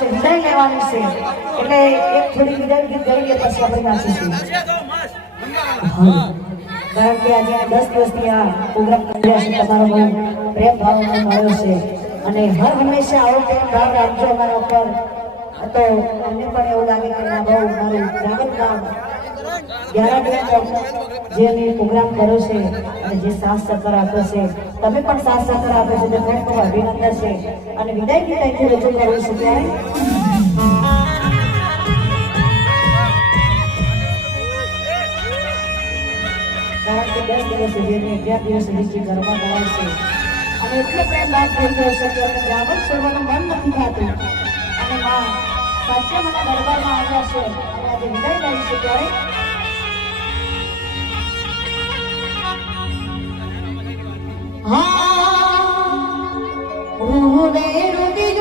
છે, વિદાય લેવાની છે, એટલે એક થોડી વિદાય ગીત ગાઈએ પછી આપણે નાચીશું. કારણ કે આજે 10 દિવસથી આ પ્રોગ્રામ કર્યા છે, તમારો બહુ પ્રેમ ભાવ મળ્યો છે અને હર હંમેશા આવો પ્રેમ ભાવ રાખજો અમારા ઉપર. તો અમને પણ એવું લાગે કે ના બહુ મારું ગ્રામીણ કામ 11 જે મેં પ્રોગ્રામ કર્યો છે અને જે સાથ સહકાર આપ્યો છે, તમે પણ સાથ સહકાર આપ્યો છે, તે ખૂબ ખૂબ અભિનંદન છે. અને વિદાય ગીત અહીંથી રજૂ કરવું છે ત્યારે કારણ કે 10 દિવસ સુધી અને 11 દિવસ સુધી ગરબા ગાય છે અને એટલો પ્રેમ ભાવ થઈ ગયો છે કે અમને બ્રાહ્મણ છોડવાનું મન નથી થતું. અને માં સાચે મને દરબારમાં આવ્યા છે અને આજે વિદાય લઈ છે ત્યારે રૂવે રૂવી